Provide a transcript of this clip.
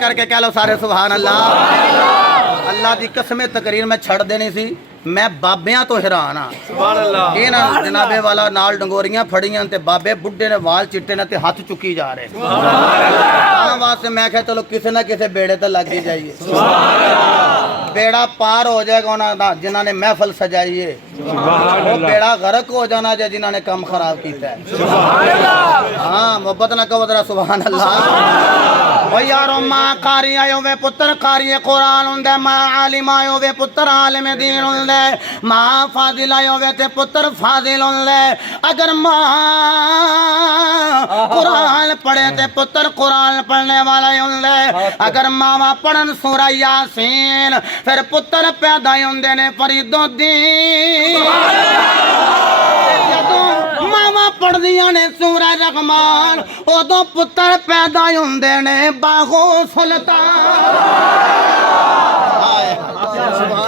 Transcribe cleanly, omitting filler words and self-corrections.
करके कह लो सारे सुभान अल्लाह। अल्लाह की कसम तकरीर मैं छड़ देनी सी। मैं बाबियां तो हैरान हाँ। सुभान अल्लाह। इन्हां जनाबे वाला नाल डंगोरियां फड़ियां ते बाबे बुढ़े ने वाल चिट्टे ने ते हाथ चुकी जा रहे। तां वास्ते मैं कहा चलो किसी ना किसी बेड़े ते लग ही जाइए। बेड़ा पार हो जाएगा उन्होंने जिन्हों ने महफल सजाई है, वो बेड़ा गर्क हो जाना जो जिन्होंने काम खराब किया है। हाँ मोहब्बत ना कहो जरा सुभान अल्लाह। ओ यारो माँ कारी आयो वे पुत्र कारी कुरान हुंदा, माँ आलिम आयो वे पुत्र आलिम दीन हुंदा, माँ फाजिल आयो वे ते पुत्र फाजिल हुंदा। अगर माँ कुरान पढ़े ते पुत्र कुरान पढ़ने वाला हुंदा। अगर मावा पढ़न सूरा यासीन फिर पुत्र पैदा होंदे ने फरीदों दी। जदों मावा पढ़दियां ने सूरा रहमान उदों पुत्र पैदा होंदे ने बाहो सुल्तान।